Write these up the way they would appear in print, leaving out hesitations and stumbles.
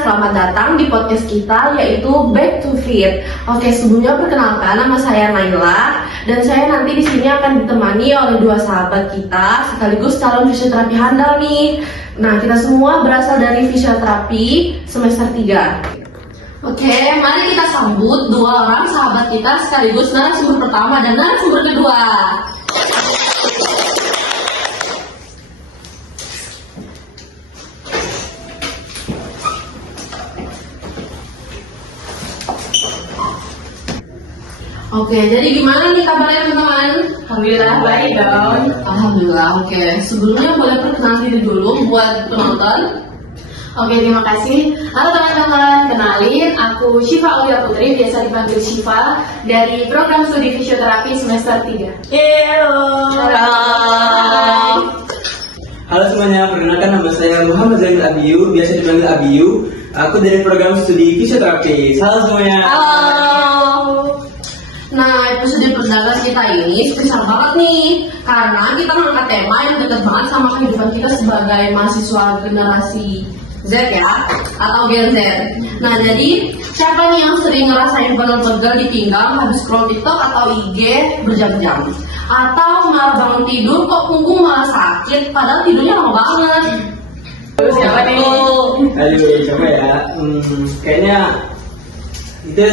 selamat datang di podcast kita yaitu Back to Fit. Oke, sebelumnya perkenalkan, nama saya Naila dan saya nanti di sini akan ditemani oleh dua sahabat kita sekaligus calon fisioterapi handal nih. Nah, kita semua berasal dari fisioterapi semester 3. Oke, mari kita sambut dua orang sahabat kita sekaligus narasumber pertama dan narasumber kedua. Oke, jadi gimana nih kabarnya teman-teman? Alhamdulillah baik dong. Alhamdulillah, oke. Sebelumnya boleh perkenalan diri dulu buat penonton. Oke, terima kasih. Halo teman-teman, kenalin aku Syifa Aulia Putri, biasa dipanggil Syifa, dari program studi fisioterapi semester 3. Halo. Halo semuanya, perkenalkan nama saya Muhammad Zainul Abiyu, biasa dipanggil Abiyu. Aku dari program studi fisioterapi. Halo semuanya. Halo. Nah, episode perdana kita ini spesial banget nih, karena kita mengangkat tema yang dekat banget sama kehidupan kita sebagai mahasiswa generasi Z ya, atau Gen Z. Nah, jadi siapa nih yang sering ngerasain pegel-pegel di pinggang habis scroll TikTok atau IG berjam-jam? Atau malah bangun tidur kok punggung malah sakit, padahal tidurnya lama banget. Siapa nih? Aduh, coba ya. Kayaknya itu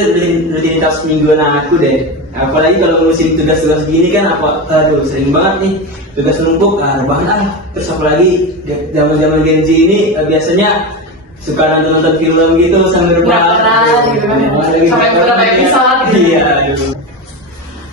rutinitas mingguan aku deh. Apalagi kalau ngurusin tugas-tugas gini kan, aduh sering banget nih tugas numpuk, rebahan terus apalagi zaman-zaman Gen Z ini biasanya suka nonton film gitu sambil rebahan gitu kan. Sampai beberapa episode gitu. Iya, aduh.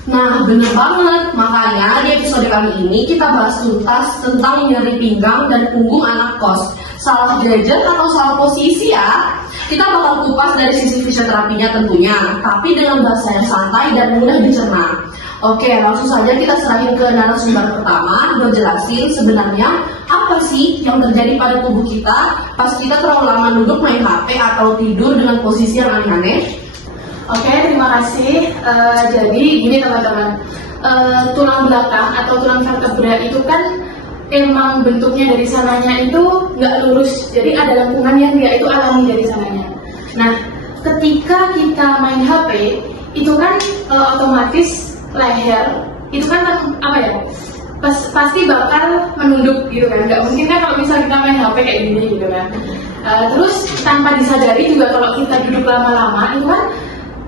Nah, bener banget. Makanya di episode kali ini kita bahas tuntas tentang nyeri pinggang dan punggung anak kos. Salah gadget atau salah posisi ya. Kita bakal kupas dari sisi fisioterapinya tentunya, tapi dengan bahasa yang santai dan mudah dicerna. Oke, langsung saja kita serahin ke narasumber pertama, buat jelasin sebenarnya apa sih yang terjadi pada tubuh kita pas kita terlalu lama duduk main HP atau tidur dengan posisi yang aneh-aneh. Oke, terima kasih. Jadi gini teman-teman, tulang belakang atau tulang vertebra itu kan emang bentuknya dari sananya itu nggak lurus, jadi ada lengkungan yang dia itu alami dari sananya. Nah, ketika kita main HP itu kan otomatis leher itu kan apa ya, pasti bakal menunduk gitu kan. Nggak mungkin kan kalau misalnya kita main HP kayak gini gitu kan. Terus tanpa disadari juga kalau kita duduk lama-lama itu kan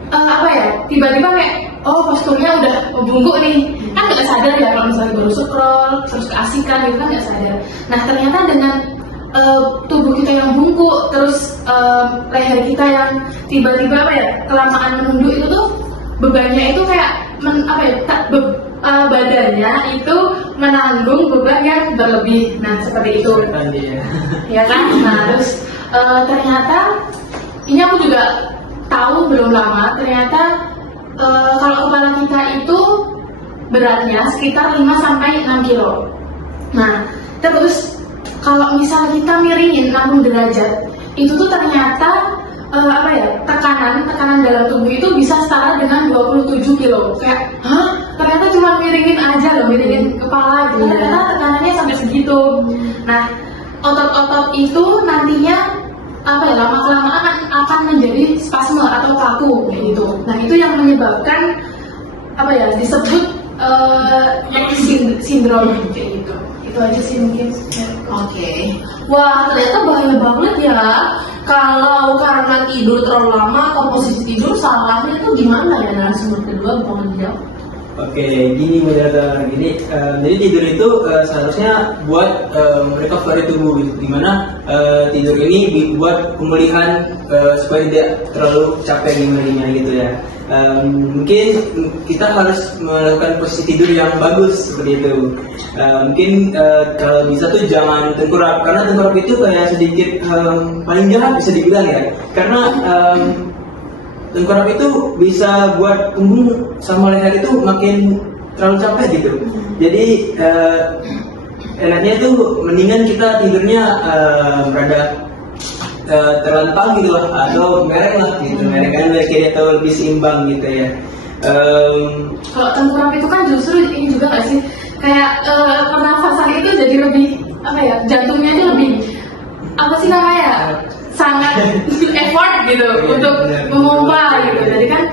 apa ya, tiba-tiba kayak posturnya udah membungkuk nih, kan nggak sadar ya kalau misalnya baru scroll terus keasikan gitu kan nggak sadar. Nah, ternyata dengan tubuh kita yang bungkuk terus leher kita yang tiba-tiba apa ya, kelamaan menunduk itu tuh bebannya itu kayak badannya itu menanggung beban yang berlebih. Nah, seperti itu ya kan. Nah, terus ternyata ini aku juga tahu belum lama, ternyata kalau kepala kita itu beratnya sekitar 5-6 kilo. Nah, terus kalau misal kita miringin 60 derajat, itu tuh ternyata tekanan dalam tubuh itu bisa setara dengan 27 kilo. Kayak, ternyata cuma miringin aja loh, miringin kepala gitu. Ternyata tekanannya sampai segitu. Nah, otot-otot itu nantinya lama-kelamaan akan menjadi spasme atau kaku kayak gitu. Nah, itu yang menyebabkan disebut sindrom kayak gitu. Itu aja sih mungkin. Oke. Wah, ternyata bahaya banget ya. Kalau karena tidur terlalu lama atau posisi tidur, salahnya itu gimana ya? Narasumber kedua mau dijawab. Oke, gini moderator. Jadi tidur itu seharusnya buat recovery tubuh, dimana tidur ini dibuat pemulihan supaya tidak terlalu capek gimana gitu ya. Mungkin kita harus melakukan posisi tidur yang bagus seperti itu. Mungkin kalau bisa tuh jangan tengkurap, karena tengkurap itu kayak sedikit paling jahat bisa dibilang ya. Karena tengkurap itu bisa buat punggung sama leher itu makin terlalu capek gitu. Jadi enaknya itu mendingan kita tidurnya rada terlentang gitu lah, atau merek lah gitu. Merek kan lebih atau lebih seimbang gitu ya. Kalau tengkurap itu kan justru ini juga nggak sih, kayak pernafasan itu jadi lebih jantungnya itu lebih apa sih namanya, sangat effort gitu untuk memompa gitu. Jadi kan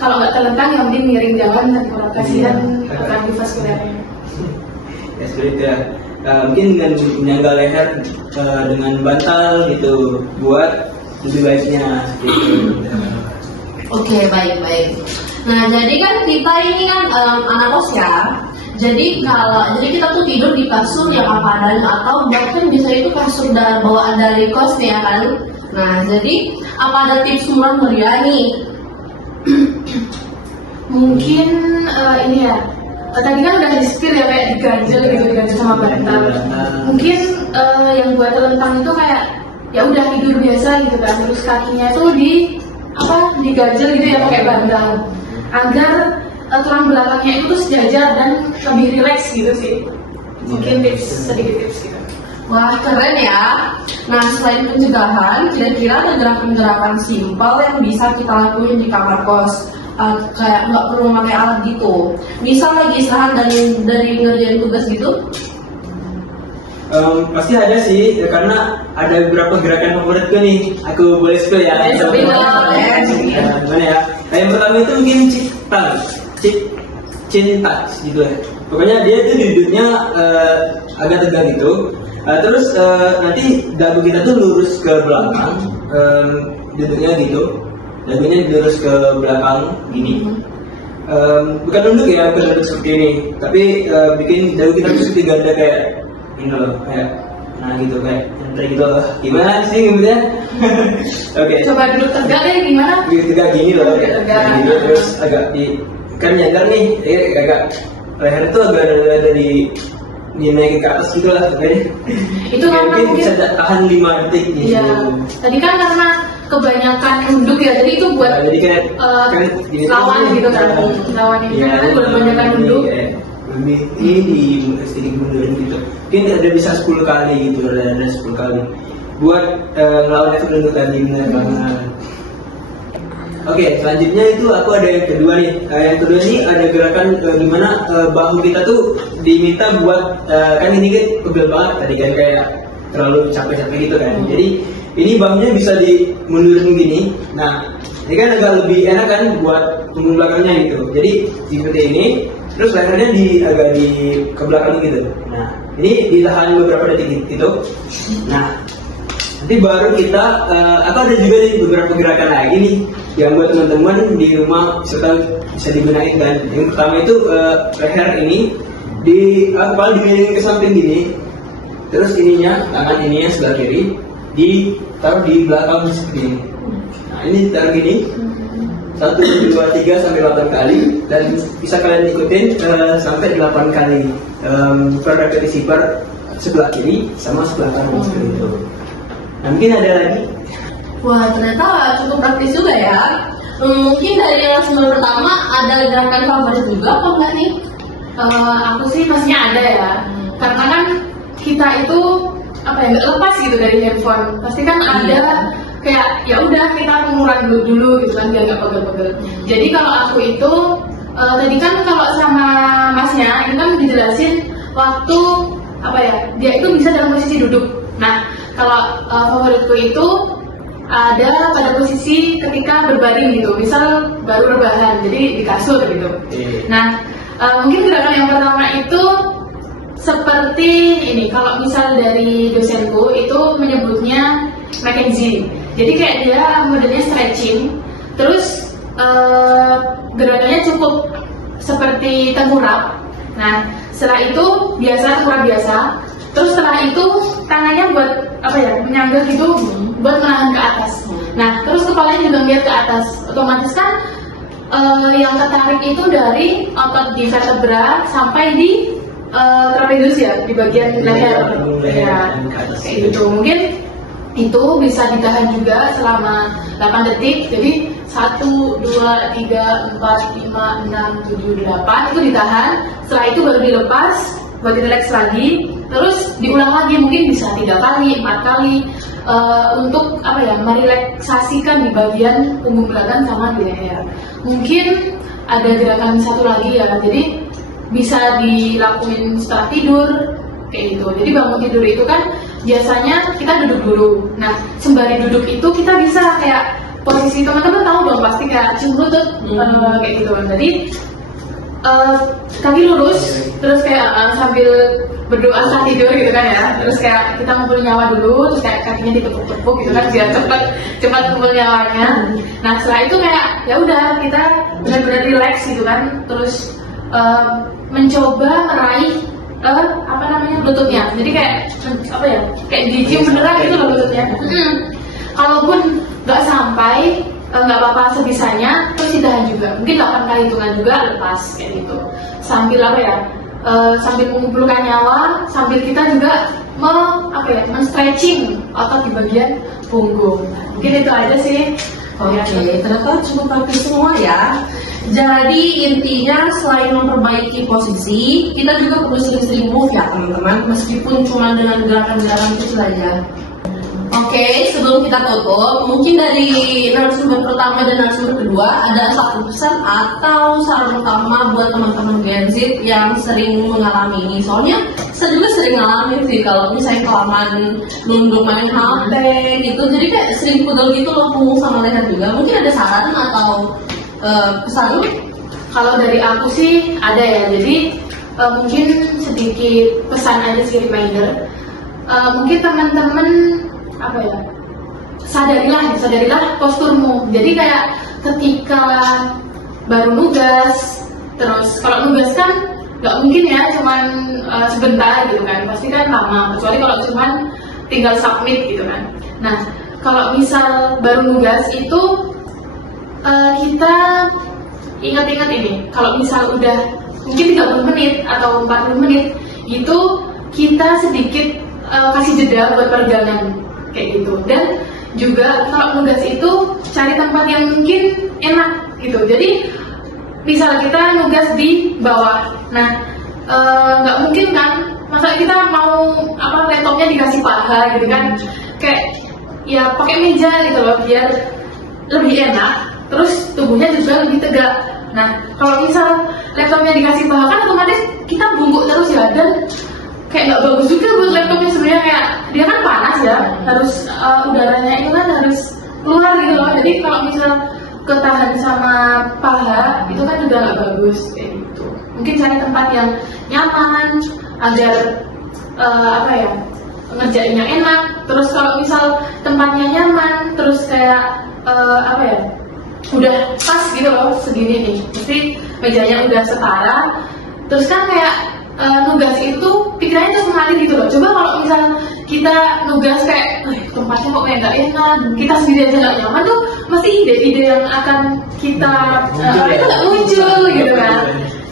kalau nggak telentang yang penting miring jalan dan kurang kasihan kardiovaskulernya. Ya seperti itu ya. Mungkin dengan menyangga leher dengan bantal gitu buat lebih baiknya gitu. Oke, baik. Nah, jadi kan kita ini kan anak kos ya. Jadi kita tuh tidur di kasur yang apa adanya atau bahkan bisa itu kasur bawaan dari kos nih ya kan. Nah, jadi apa ada tips murah meriah nih? Mungkin ini ya. Tadi kan udah di-spill ya kayak diganjel sama bantal. Mungkin yang buat telentang itu kayak ya udah tidur biasa gitu kan. Terus kakinya itu diganjel gitu ya pakai bantal. Agar tulang belakangnya itu sejajar dan lebih rileks gitu sih. Mungkin sedikit tips gitu. Wah, keren ya. Nah, selain pencegahan, kira-kira ada gerakan-gerakan simpel yang bisa kita lakuin di kamar kos. Kayak nggak perlu pakai alat gitu. Misal lagi istirahat dari ngerjain tugas gitu. Pasti ada sih, ya, karena ada beberapa gerakan favoritku nih. Aku boleh spill ya. Gimana ya? Nah, yang pertama itu mungkin chin touch gitu ya. Pokoknya dia tuh duduknya agak tegak gitu. Terus nanti dagu kita tuh lurus ke belakang, duduknya gitu. Dagunya lurus ke belakang gini. Bukan nunduk ya, bukan nunduk seperti ini. Tapi bikin dagu kita tuh seperti ganda kayak ini loh, kayak nah gitu kayak gitu loh. Gimana sih ngomongnya? Oke. Coba duduk tegak deh gimana? Tegak gini loh, kayak gitu, terus agak di kan nyadar nih, agak leher tuh agak ada dinaikin ke atas gitu lah, itu kan mungkin bisa tahan 5 detik gitu. Iya. Tadi kan karena kebanyakan duduk ya, jadi itu buat jadi kayak lawan gitu kan, lawan ini kan kebanyakan duduk. Lebih ini sedikit mundurin gitu. Mungkin ada bisa 10 kali gitu, ada 10 kali. Buat ngelawan itu duduk tadi benar banget. Oke, selanjutnya itu aku ada yang kedua nih. Yang kedua ini ada gerakan gimana bahu kita tuh diminta buat kan ini kan pegel banget tadi kan kayak terlalu capek-capek gitu kan. Jadi ini bahunya bisa dimundurin gini. Nah, ini kan agak lebih enak kan buat punggung belakangnya gitu. Jadi seperti ini, terus lehernya agak ke belakang gitu. Nah, ini ditahan beberapa detik gitu. Nah, nanti baru kita aku ada juga nih beberapa gerakan lagi nih yang buat teman-teman di rumah bisa digunakan kan. Yang pertama itu leher ini kepala dimiringin ke samping gini, terus tangan ininya sebelah kiri ditaruh di belakang seperti ini. Nah, ini taruh gini 1, 2, 3 sampai 8 kali dan bisa kalian ikutin sampai 8 kali per repetisi per sebelah kiri sama sebelah kanan seperti itu. Nah, mungkin ada lagi. Wah, ternyata cukup praktis juga ya. Mungkin dari yang sebelum pertama ada gerakan favorit juga apa enggak nih? Aku sih pastinya ada ya. Karena kan kita itu nggak lepas gitu dari handphone. Pasti kan ada kayak ya udah kita pengurangan dulu gitu kan biar nggak pegel-pegel. Jadi kalau aku itu tadi kan kalau sama masnya itu kan dijelasin waktu dia itu bisa dalam posisi duduk. Nah, kalau favoritku itu ada pada posisi ketika berbaring gitu, misal baru rebahan, jadi di kasur gitu. Nah, mungkin gerakan yang pertama itu seperti ini. Kalau misal dari dosenku itu menyebutnya McKenzie. Jadi kayak dia modelnya stretching, terus gerakannya cukup seperti tengkurap. Nah, setelah itu tengkurap biasa. Terus setelah itu tangannya buat menyangga gitu, buat menahan ke atas. Nah, terus kepalanya juga ngeliat ke atas. Otomatis kan yang ketarik itu dari otot di vertebra sampai di trapezius ya, di bagian leher. Ya, kayak gitu. Mungkin itu bisa ditahan juga selama 8 detik. Jadi 1, 2, 3, 4, 5, 6, 7, 8 itu ditahan. Setelah itu baru dilepas buat relax lagi. Terus diulang lagi, mungkin bisa 3 kali, 4 kali untuk merelaksasikan di bagian punggung belakang sama di leher. Mungkin ada gerakan satu lagi ya, jadi bisa dilakuin setelah tidur kayak gitu. Jadi bangun tidur itu kan biasanya kita duduk dulu. Nah, sembari duduk itu kita bisa kayak posisi teman-teman tahu dong pasti kayak cium lutut kayak gitu kan. Jadi kaki lurus, terus kayak sambil berdoa saat tidur gitu kan ya. Terus kayak kita ngumpul nyawa dulu, terus kayak kakinya ditepuk-tepuk gitu kan biar cepat kumpul nyawanya. Nah setelah itu kayak ya udah kita benar-benar relax gitu kan. Terus mencoba meraih apa namanya lututnya. Jadi kayak apa ya? Kayak dicium beneran gitu loh lututnya. Kalaupun nggak sampai nggak apa-apa sebisanya, terus ditahan juga. Mungkin 8 kali hitungan juga lepas kayak gitu. Sambil apa ya? Sambil mengumpulkan nyawa, sambil kita juga men-stretching otot di bagian punggung. Mungkin itu aja sih. Oke, ternyata cukup praktis semua ya. Jadi intinya selain memperbaiki posisi, kita juga perlu sering-sering move ya teman-teman, meskipun cuma dengan gerakan-gerakan kecil aja. Oke, sebelum kita tutup, mungkin dari narasumber pertama dan narasumber kedua ada satu pesan atau saran utama buat teman-teman Gen Z yang sering mengalami ini. Soalnya saya juga sering ngalamin sih kalau misalnya kelamaan nunduk main HP gitu, jadi kayak sering pegel gitu loh punggung sama leher juga. Mungkin ada saran atau pesan? Kalau dari aku sih ada ya, jadi mungkin sedikit pesan aja sih, reminder. Mungkin teman-teman apa ya, sadarilah posturmu. Jadi kayak ketika baru nugas, terus kalau nugas kan nggak mungkin ya cuman sebentar gitu kan, pasti kan lama, kecuali kalau cuman tinggal submit gitu kan. Nah kalau misal baru nugas itu kita ingat-ingat ini, kalau misal udah mungkin 30 menit atau 40 menit itu kita sedikit kasih jeda buat peregangan kayak gitu. Dan juga kalau nugas itu cari tempat yang mungkin enak gitu. Jadi misal kita nugas di bawah, nah nggak mungkin kan masa kita mau laptopnya dikasih paha gitu kan, kayak ya pakai meja gitu loh biar lebih enak, terus tubuhnya juga lebih tegak. Nah kalau misal laptopnya dikasih paha kan otomatis kita bungkuk terus ya, dan kayak nggak bagus juga buat laptopnya sebenarnya. Kayak dia kan panas ya, harus udaranya itu kan harus keluar gitu loh. Jadi kalau misal ketahan sama paha itu kan juga nggak bagus kayak gitu. Mungkin cari tempat yang nyaman agar ngerjainnya enak. Terus kalau misal tempatnya nyaman, terus kayak udah pas gitu loh segini nih, mesti mejanya udah setara. Terus kan kayak nugas itu pikirannya terus mengalir gitu loh. Coba kalau misal kita nugas kayak tempatnya kok kayak nggak enak, kita sendiri aja nggak nyaman tuh, mesti ide-ide yang akan kita itu nggak muncul gitu kan.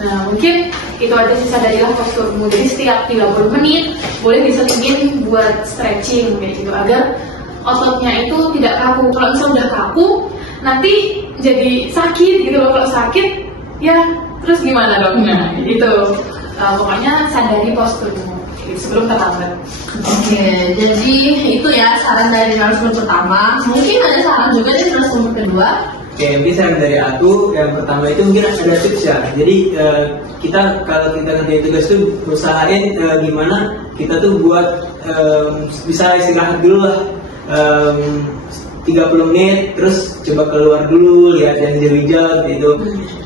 Nah mungkin itu aja sih, sadarilah posturmu. Jadi setiap 30 menit boleh diselipin buat stretching kayak gitu agar ototnya itu tidak kaku. Kalau misalnya udah kaku nanti jadi sakit gitu loh. Kalau sakit ya terus gimana dong? Nah gitu. Pokoknya sadari posturmu sebelum terlambat. Oke, jadi itu ya saran dari narasumber pertama. Mungkin ada saran juga dari narasumber kedua. Oke, mungkin saran dari aku yang pertama itu mungkin ada tips ya. Jadi kita kalau kita ngerjain tugas tuh usahain gimana kita tuh buat bisa istirahat dulu lah. 30 menit, terus coba keluar dulu, lihat yang hijau-hijau gitu.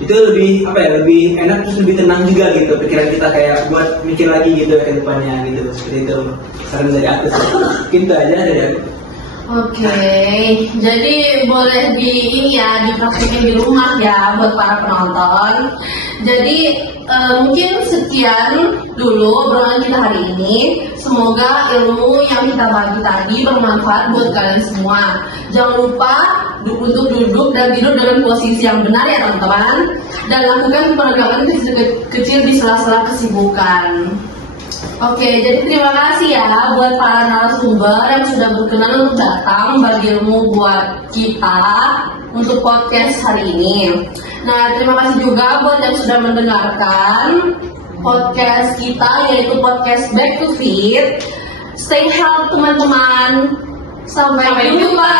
Itu lebih lebih enak, terus lebih tenang juga gitu pikiran kita, kayak buat mikir lagi gitu ke depannya gitu. Seperti itu saran dari aku sih. Mungkin itu aja dari aku. Oke, jadi boleh dipraktikin di rumah ya buat para penonton. Jadi mungkin sekian dulu obrolan kita hari ini. Semoga ilmu yang kita bagi tadi bermanfaat buat kalian semua. Jangan lupa untuk duduk dan tidur dalam posisi yang benar ya teman-teman. Dan lakukan peregangan kecil di sela-sela kesibukan. Oke, jadi terima kasih ya buat para narasumber yang sudah berkenan untuk datang bagi ilmu buat kita untuk podcast hari ini. Nah, terima kasih juga buat yang sudah mendengarkan podcast kita, yaitu podcast Back to Fit. Stay healthy teman-teman. Sampai jumpa.